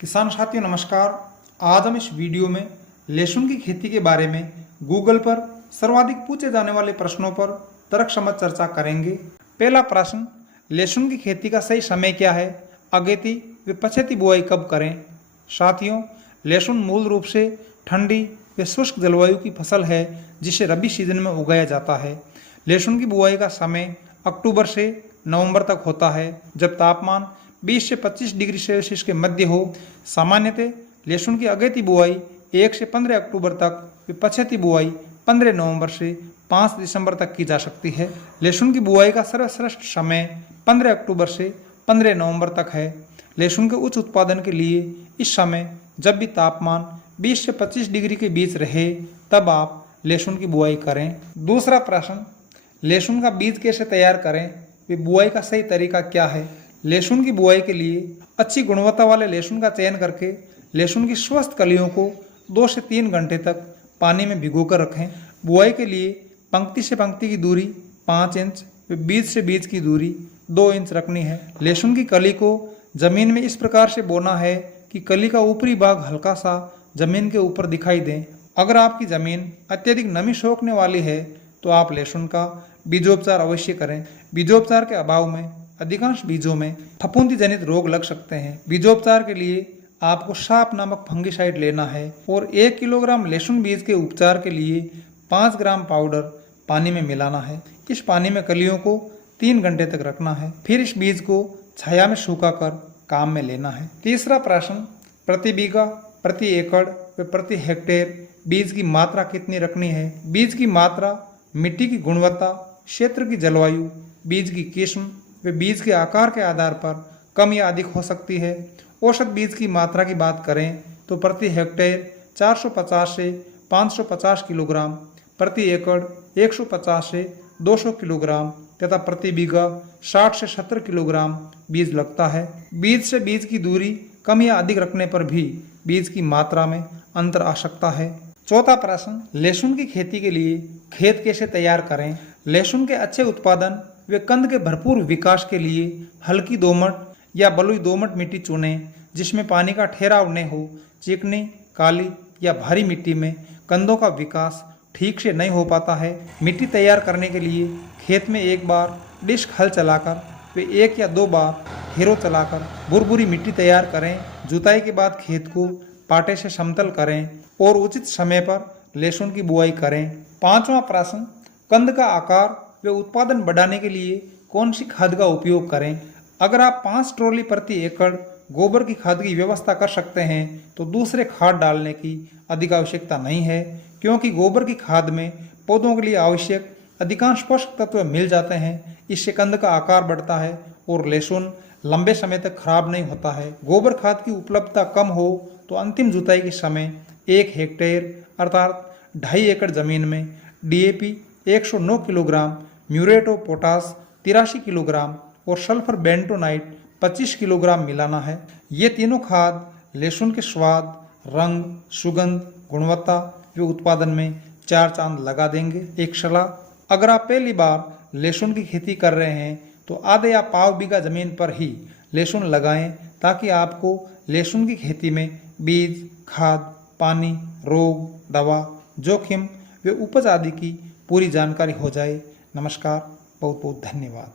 किसान साथियों नमस्कार। आज हम इस वीडियो में लहसुन की खेती के बारे में गूगल पर सर्वाधिक पूछे जाने वाले प्रश्नों पर तर्कसम्मत चर्चा करेंगे। पहला प्रश्न, लहसुन की खेती का सही समय क्या है? अगेती व पछेती बुआई कब करें? साथियों, लहसुन मूल रूप से ठंडी व शुष्क जलवायु की फसल है जिसे रबी सीजन में उगाया जाता है। लहसुन की बुआई का समय अक्टूबर से नवंबर तक होता है, जब तापमान 20 से 25 डिग्री सेल्सियस के मध्य हो। सामान्यतः लहसुन की अगेती बुआई 1 से 15 अक्टूबर तक व पछेती बुआई 15 नवंबर से 5 दिसंबर तक की जा सकती है। लहसुन की बुआई का सर्वश्रेष्ठ समय 15 अक्टूबर से 15 नवंबर तक है। लहसुन के उच्च उत्पादन के लिए इस समय जब भी तापमान 20 से 25 डिग्री के बीच रहे तब आप लहसुन की बुआई करें। दूसरा प्रश्न, लहसुन का बीज कैसे तैयार करें व बुआई का सही तरीका क्या है? लहसुन की बुआई के लिए अच्छी गुणवत्ता वाले लहसुन का चयन करके लहसुन की स्वस्थ कलियों को 2 से 3 घंटे तक पानी में भिगोकर रखें। बुआई के लिए पंक्ति से पंक्ति की दूरी 5 इंच व बीज से बीज की दूरी 2 इंच रखनी है। लहसुन की कली को जमीन में इस प्रकार से बोना है कि कली का ऊपरी भाग हल्का सा जमीन के ऊपर दिखाई दे। अगर आपकी जमीन अत्यधिक नमी सोखने वाली है तो आप लहसुन का बीजोपचार अवश्य करें। बीजोपचार के अभाव में अधिकांश बीजों में फफूंदी जनित रोग लग सकते हैं। बीजोपचार के लिए आपको साप नामक फंगिसाइड लेना है और 1 किलोग्राम लहसुन बीज के उपचार के लिए 5 ग्राम पाउडर पानी में मिलाना है। इस पानी में कलियों को 3 घंटे तक रखना है, फिर इस बीज को छाया में सुखाकर काम में लेना है। तीसरा प्रश्न, प्रति बीघा, प्रति एकड़ व प्रति हेक्टेयर बीज की मात्रा कितनी रखनी है? बीज की मात्रा मिट्टी की गुणवत्ता, क्षेत्र की जलवायु, बीज की किस्म व बीज के आकार के आधार पर कम या अधिक हो सकती है। औसत बीज की मात्रा की बात करें तो प्रति हेक्टेयर 450 से 550 किलोग्राम, प्रति एकड़ 150 से 200 किलोग्राम तथा प्रति बीघा 60 से 70 किलोग्राम बीज लगता है। बीज से बीज की दूरी कम या अधिक रखने पर भी बीज की मात्रा में अंतर आ सकता है। चौथा प्रश्न, लहसुन की खेती के लिए खेत कैसे तैयार करें? लहसुन के अच्छे उत्पादन व कंद के भरपूर विकास के लिए हल्की दोमट या बलुई दोमट मिट्टी चुनें जिसमें पानी का ठहराव न हो। चिकनी, काली या भारी मिट्टी में कंदों का विकास ठीक से नहीं हो पाता है। मिट्टी तैयार करने के लिए खेत में एक बार डिस्क हल चलाकर व 1 या 2 बार हेरो चलाकर भुरभुरी मिट्टी तैयार करें। जुताई के बाद खेत को पाटे से समतल करें और उचित समय पर लहसुन की बुआई करें। पांचवा प्रश्न, कंद का आकार व उत्पादन बढ़ाने के लिए कौन सी खाद का उपयोग करें? अगर आप 5 ट्रॉली प्रति एकड़ गोबर की खाद की व्यवस्था कर सकते हैं तो दूसरे खाद डालने की अधिक आवश्यकता नहीं है, क्योंकि गोबर की खाद में पौधों के लिए आवश्यक अधिकांश पोषक तत्व मिल जाते हैं। इससे कंद का आकार बढ़ता है और लहसुन लंबे समय तक खराब नहीं होता है। गोबर खाद की उपलब्धता कम हो तो अंतिम जुताई के समय 1 हेक्टेयर अर्थात 2.5 एकड़ जमीन में DAP 109 kilogram, muriate of potash 83 kilogram और सल्फर बेंटोनाइट 25 किलोग्राम मिलाना है। ये तीनों खाद लहसुन के स्वाद, रंग, सुगंध, गुणवत्ता व उत्पादन में 4 चांद लगा देंगे। एक सलाह, अगर आप पहली बार लहसुन की खेती कर रहे हैं तो आधे या पाव बीघा जमीन पर ही लहसुन लगाएं ताकि आपको लहसुन की खेती में बीज, खाद, पानी, रोग, दवा, जोखिम व उपज आदि की पूरी जानकारी हो जाए। नमस्कार, बहुत बहुत धन्यवाद।